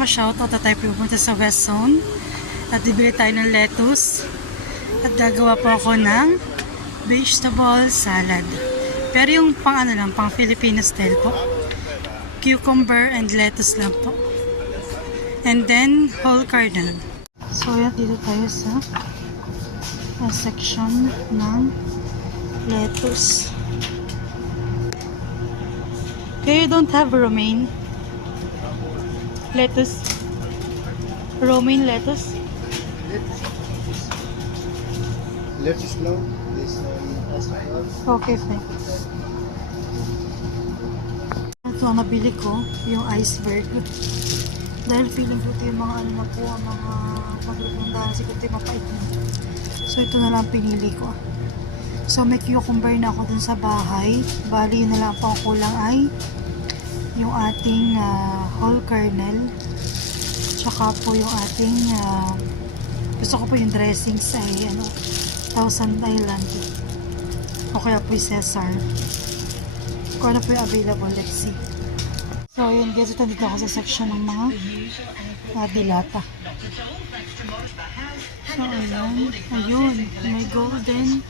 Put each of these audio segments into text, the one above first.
mga shoutout at tayo pupunta sa West Zone at bibili tayo ng lettuce at gagawa po ako ng vegetable salad. Pero yung pang ano lang, pang Filipino style po. Cucumber and lettuce lang po. And then whole cardamom. So yan, dito tayo sa section ng lettuce. Okay, you don't have romaine lettuce? Romaine lettuce? Lettuce no? This Okay, fine. Ito ang nabili ko, yung iceberg. Dahil feeling ko ito yung mga ano na po, ang mga maglulundahan. Siguro ito yung mapait na. So ito na lang pinili ko. So may cucumber na ako dun sa bahay. Bali yun na lang po ang kulang ay yung ating whole kernel. Tsaka po yung ating gusto ko po yung dressings ay ano, Thousand Island. O kaya po yung Caesar. Kung ano po yung available, let's see. So yun guys, ito dito ako sa section ng mga dilata. So ayan, ayun, may golden.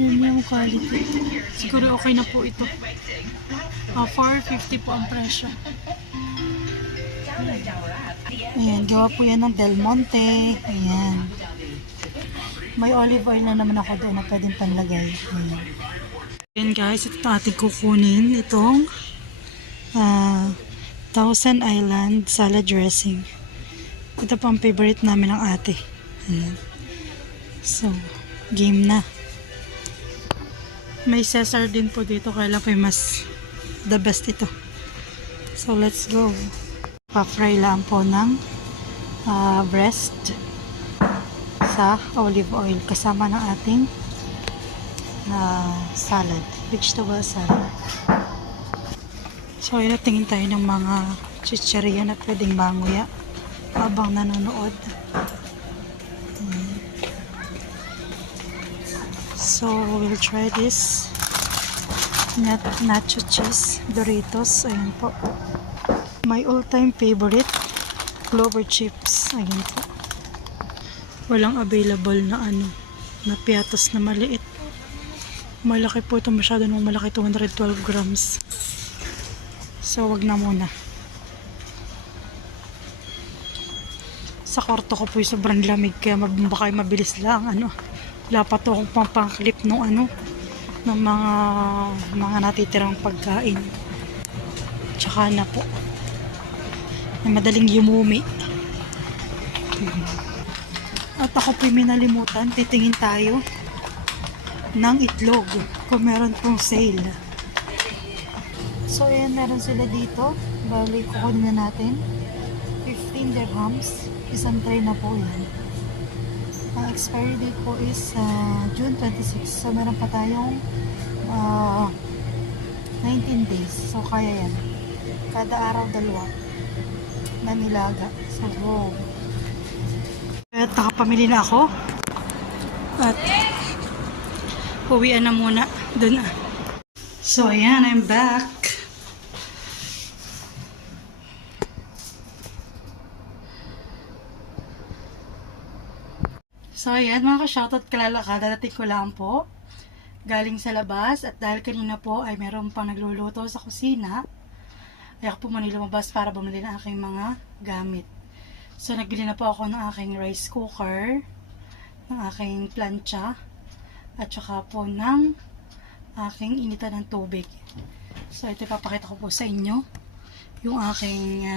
Yun yung quality. Siguro okay na po ito. 450 po ang presyo. Ayan, gawa po yan ng Del Monte. Ayan. May olive oil na naman ako doon na pwedeng panlagay. Ayan. Ayan guys, ito ating kukunin. Itong Thousand Island salad dressing. Ito po ang favorite namin ng ate. Ayan. So, game na. May Caesar din po dito. Kaya lang po yung mas the best ito. So, let's go. Pa-fry lang po ng breast sa olive oil kasama ng ating salad. Vegetable salad. So, yun, tingin tayo ng mga chichirya na pwedeng manguya habang nanonood. So, we'll try this nacho cheese Doritos. Ayan po. My all-time favorite Clover chips. Ayan po. Walang available na ano, na piatos na maliit. Malaki po ito, masyado nung malaki, 212 grams. So, wag na muna. Sa kwarto ko po yung sobrang lamig, kaya baka mabilis lang, ano. Wala pa to akong pang-clip nung ano, ng mga natitirang pagkain. Tsaka na po. Ay madaling yumumi. At ako po yung minalimutan, titingin tayo ng itlog kung meron pong sale. So ayan, meron sila dito. Bali, kukunin na natin 15 dirhams. Isang tray na po yan. Ang expiry date po is June 26. So meron pa tayong 19 days. So kaya yan. Kada araw dalawa na nilaga. So wow. At nakapamili na ako. At uwian na muna. Doon na. So ayan, I'm back. So ayan mga ka-shoutout, kalalakad, dadating ko lang po galing sa labas at dahil kanina po ay meron pang nagluluto sa kusina ay ako po muna lumabas para bumili ng aking mga gamit. So nagbili na po ako ng aking rice cooker, ng aking plancha at saka po ng aking initan ng tubig. So ito ipapakita ko po sa inyo yung aking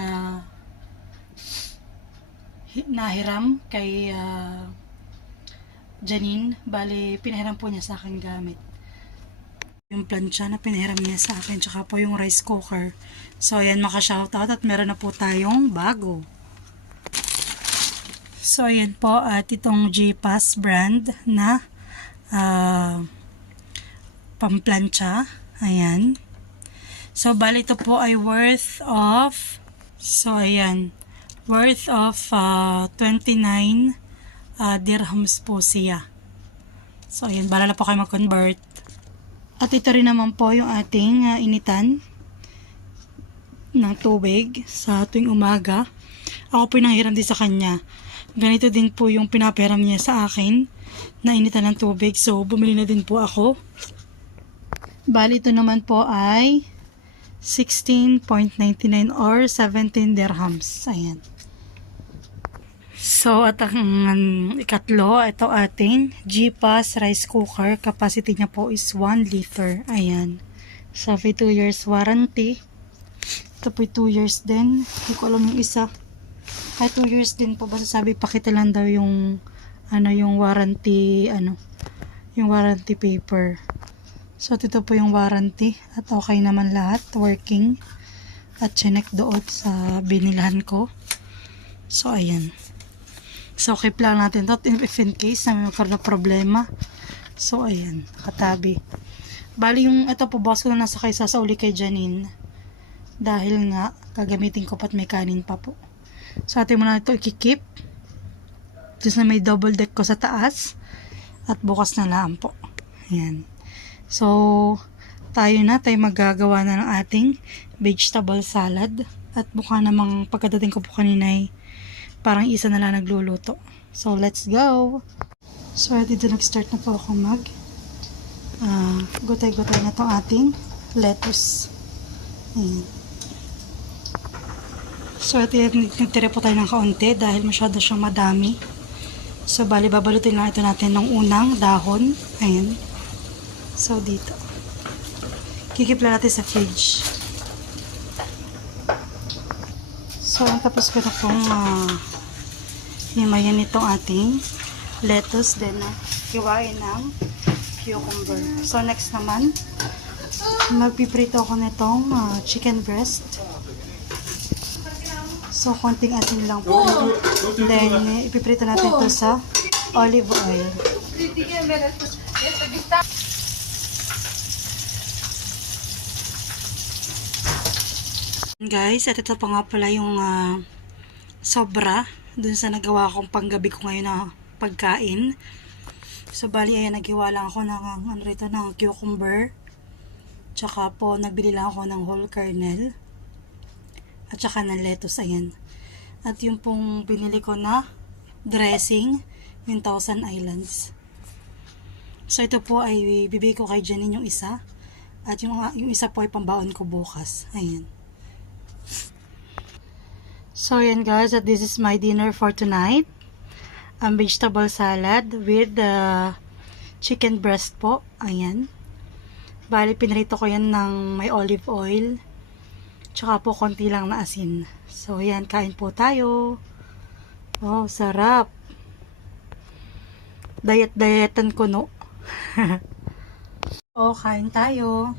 nahiram kay Janine. Bali, pinahiram po niya sa akin gamit. Yung plancha na pinahiram niya sa akin, tsaka po yung rice cooker. So, ayan, maka-shoutout at meron na po tayong bago. So, ayan po, at itong J-Pass brand na pamplancha. Ayan. So, bali ito po ay worth of 29 dirhams po siya. So, ayan, bala na po kayo mag-convert. At ito rin naman po yung ating initan. ng tubig sa tuwing umaga. Ako po yung nanghiram din sa kanya. Ganito din po yung pinapahiram niya sa akin na initan ng tubig. So, bumili na din po ako. Bali, ito naman po ay 16.99 or 17 dirhams. Ayan. So, at ang ikatlo, ito ating G-Pass rice cooker. Capacity niya po is 1 liter. Ayan. So, 2 years warranty. Ito po 2 years din. Hindi ko alam yung isa. Ay, 2 years din po. Basta sabi, pakita lang daw yung yung warranty, yung warranty paper. So, ito po yung warranty. At okay naman lahat. Working. At chinek doon sa binilahan ko. So, ayan. So, keep lang natin ito if in case na may magkaroon ng problema. So, ayan. Katabi. Bali, yung ito po, boss ko na nasa kaysa sa uli kay Janine. Dahil nga, gagamitin ko pat may kanin pa po. So, atin mo na ito ikikip. Just na may double deck ko sa taas. At bukas na lang po. Ayan. So, tayo magagawa na ng ating vegetable salad. At mukha namang pagkadating ko po kanina ay parang isa na lang nagluluto. So, let's go! So, dito nag-start na po ako gutay-gutay na itong ating lettuce. Ayan. So, nagtira po tayo ng kaunti dahil masyado siyang madami. So, bali, babalutin lang ito natin ng unang dahon. Ayan. So, dito. Kikipla natin sa fridge. So, tapos ko na pong himayan itong ating lettuce. Then, hiwain ng cucumber. So, next naman, magpiprito ako nitong chicken breast. So, konting asin lang po. Then, ipiprito natin ito sa olive oil. Guys, at ito pa nga pala yung sobra dun sa nagawa kong panggabi ko ngayon na pagkain. So, bali, ayan, naghiwa lang ako ng cucumber. Tsaka po, nagbili lang ako ng whole kernel. At tsaka ng lettuce, ayan. At yung pong binili ko na dressing, yung Thousand Islands. So, ito po ay bibigay ko kay Janine yung isa. At yung isa po ay pambaon ko bukas. Ayan. So, yan guys, at this is my dinner for tonight. Vegetable salad with chicken breast po. Ayan. Bali, pinrito ko yan ng may olive oil. Tsaka po, konti lang na asin. So, yan, kain po tayo. Wow, sarap. Diet-dietan ko, no? O, kain tayo.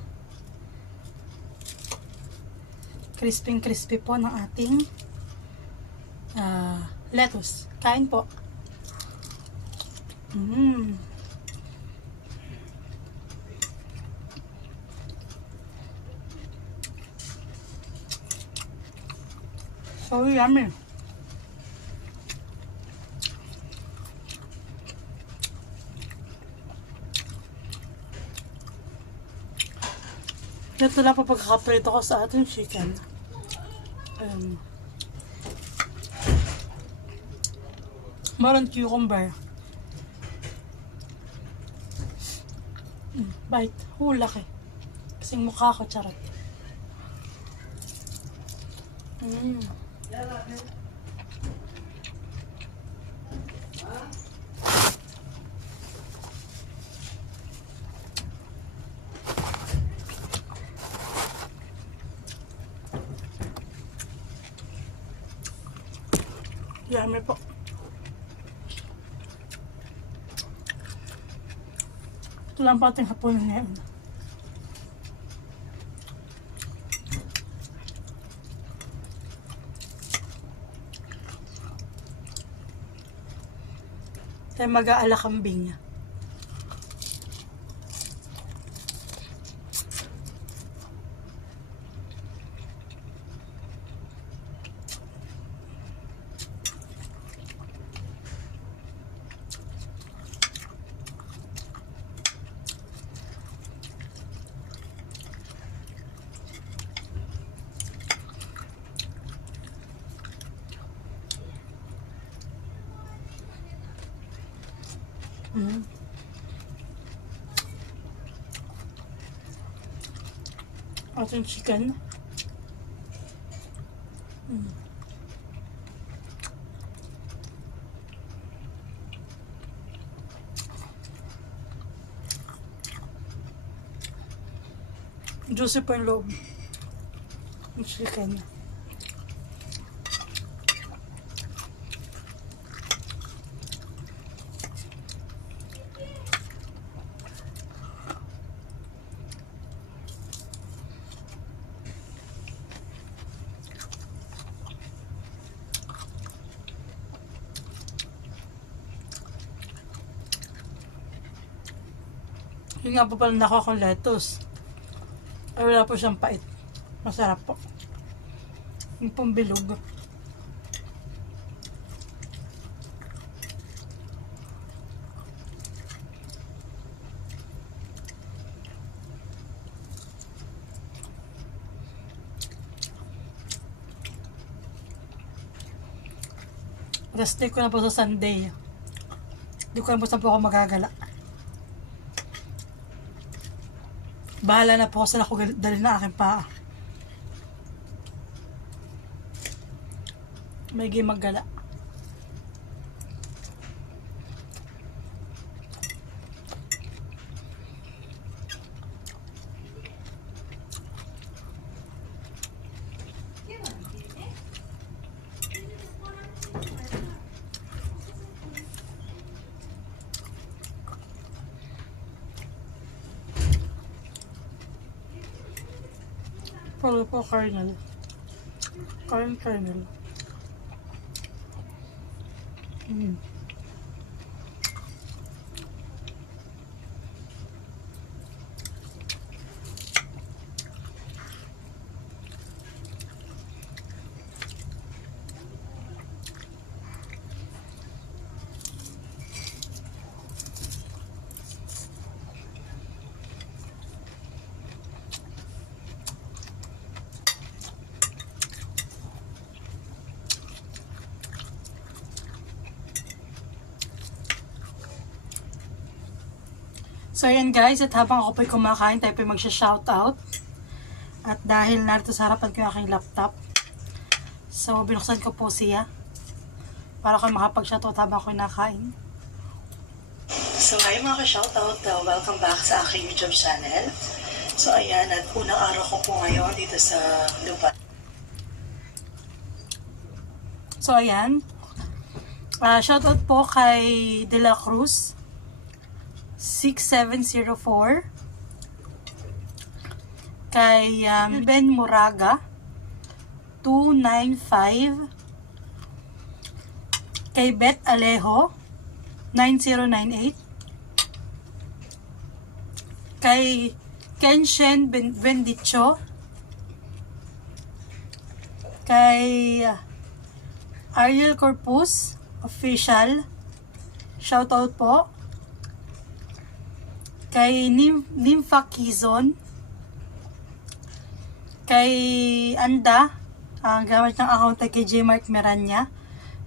Crispy-crispy po ng ating lettuce. Kain po. So yummy. Ito lang po pagkakaprito ko sa ating chicken. Meron cucumber. Bite. Laki. Kasing mukha ko, charot. Yummy po. Ito lang po ating hapunan ngayon. Tayo mag-aala kambing. Mm. Ating chicken. Mm. Juicy pa yung loob. Yung chicken. Yung nga po pala nakuha kong lettuce. Ay, wala po siyang pait. Masarap po. Yung pong bilog. Rest day ko na po sa Sunday. Hindi ko na po saan po ako magagala. Bahala na po kasi ako dali na aking paa. May maggala. Puro po kernel. Kernel. Mm. So ayan guys, at habang ako po'y kumakain, tayo po'y magsha-shoutout. At dahil narito sa harapan ko yung aking laptop, so binuksan ko po siya para kayo makapag-shoutout habang ako'y nakain. So hi mga ka-shoutout, welcome back sa aking YouTube channel. So ayan, at unang araw ko po ngayon dito sa Dubai. So ayan, shoutout po kay De La Cruz 6704, kay Ben Moraga 295, kay Beth Alejo 9098, kay Kenshen Bendicho, kay Ariel Corpus Official, shoutout po. Kay Nympha Kizon, kay Anda, ang gamit ng account ay kay J. Mark Miranya.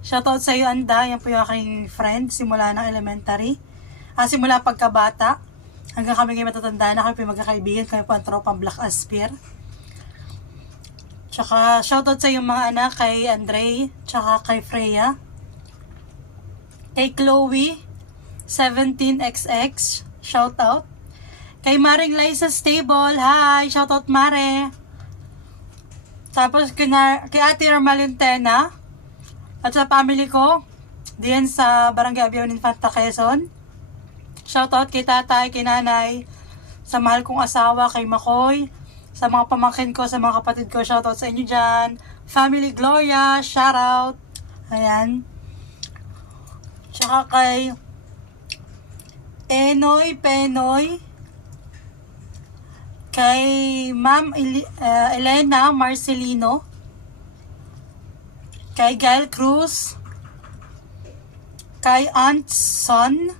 Shoutout sa iyo Anda, yan po yung aking friend, simula ng elementary. Simula pagkabata, hanggang kami ngayon matatanda na, kami po magkakaibigan, kami po ang tropang Black Aspir. Tsaka shoutout sa iyo mga anak, kay Andre, tsaka kay Freya. Kay Chloe, 17XX, shoutout. Kay Maring Liza Stable, hi! Shoutout Mare! Tapos kay Ate Ermalintena at sa family ko, diyan sa Barangay Abiao Infanta, Quezon. Shoutout kay tatay, kay nanay, sa mahal kong asawa, kay Makoy, sa mga pamangkin ko, sa mga kapatid ko, shoutout sa inyo dyan. Family Gloria, shoutout. Ayan. Tsaka kay Enoy Penoy, kay Ma'am Elena Marcelino, kay Gail Cruz, kay Aunt Son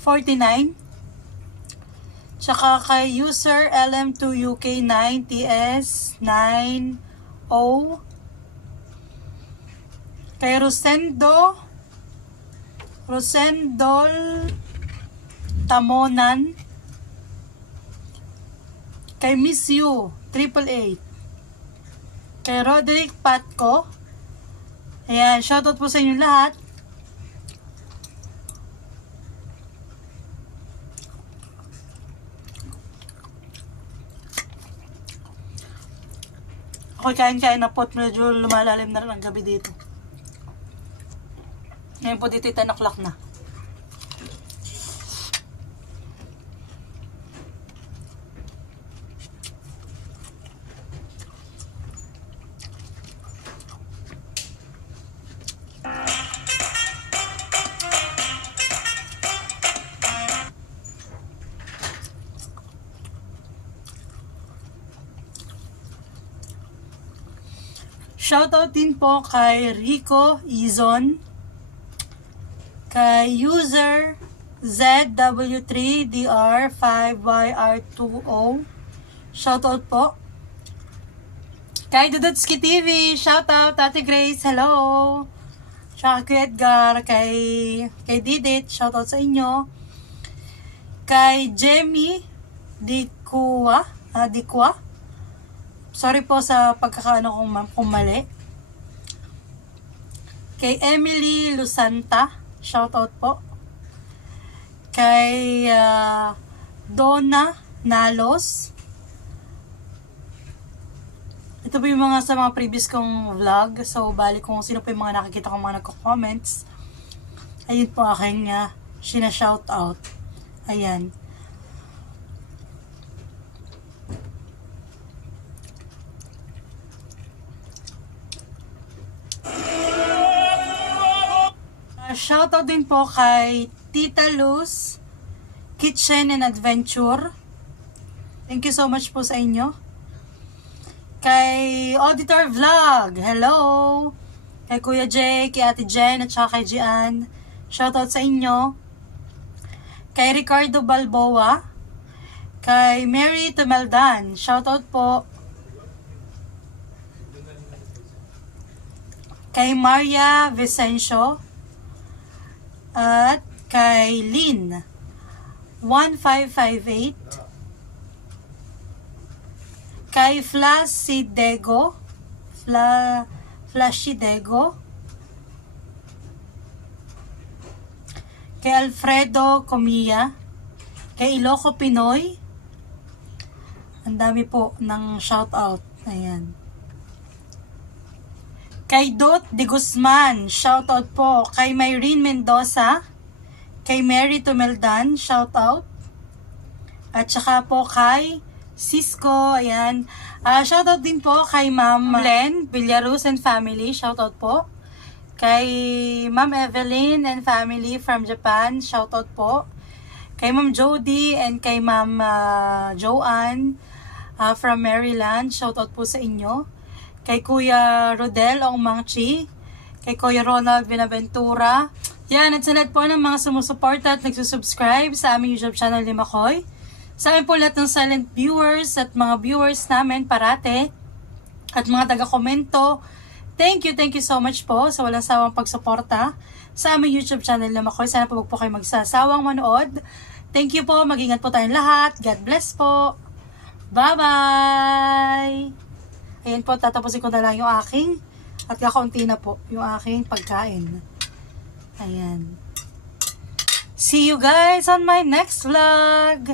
49, tsaka kay user LM2UK9TS90, kay Rosendo Rosendol Tamonan. Kay Miss You 888. Kay Roderick Patco. Ayan, shoutout po sa inyo lahat. Ako'y kain-kain na po at medyo lumalalim na rin ang gabi dito. Ngayon po dito 10 o'clock na. Shoutout din po kay Rico Izon, kay user ZW3DR5YR20. Shoutout po. Kay Dudutski TV, shoutout. Ate Grace, hello. Tsaka kay Edgar, kay Didit, shoutout sa inyo. Kay Jemmy Dikwa. Sorry po sa pagkakaano kung mali. Kay Emily Lusanta, shoutout po. Kay Donna Nalos. Ito po yung mga sa mga previous kong vlog. So, bali kung sino po yung mga nakikita kong mga nagko-comments. Ayun po aking shina-shoutout. Ayan. Shoutout din po kay Tita Luz Kitchen and Adventure. Thank you so much po sa inyo. Kay Auditor Vlog, hello. Kay Kuya Jay, kay Ate Jen, at saka kay Gian. Shoutout sa inyo. Kay Ricardo Balboa. Kay Mary Tumeldan. Shoutout po. Kay Maria Vicencio. At kay Lynn 1558. Kay Flasidego. Kay Alfredo Comia. Kay Iloco Pinoy. Ang dami po ng shoutout. Ayan. Kay Dot de Guzman, shoutout po. Kay Mayrene Mendoza, kay Mary Tumeldan, shoutout. At saka po kay Cisco, ayan. Shoutout din po kay Ma'am Len Villaruz and family, shoutout po. Kay Ma'am Evelyn and family from Japan, shoutout po. Kay Ma'am Jody and kay Ma'am Joanne from Maryland, shoutout po sa inyo. Kay Kuya Rodel Ongmangchi, kay Kuya Ronald Binaventura. Yan, at sa lahat po ng mga sumusuporta at nagsusubscribe sa aming YouTube channel ni Makoy. Sa amin po lahat ng silent viewers at mga viewers namin parate. At mga taga-komento. Thank you so much po sa walang sawang pagsuporta sa aming YouTube channel ni Makoy. Sana po kayo magsasawang manood. Thank you po, mag-ingat po tayong lahat. God bless po. Bye-bye! Ayan po, tatapusin ko na lang yung aking at kakaunti na po yung aking pagkain. Ayan. See you guys on my next vlog!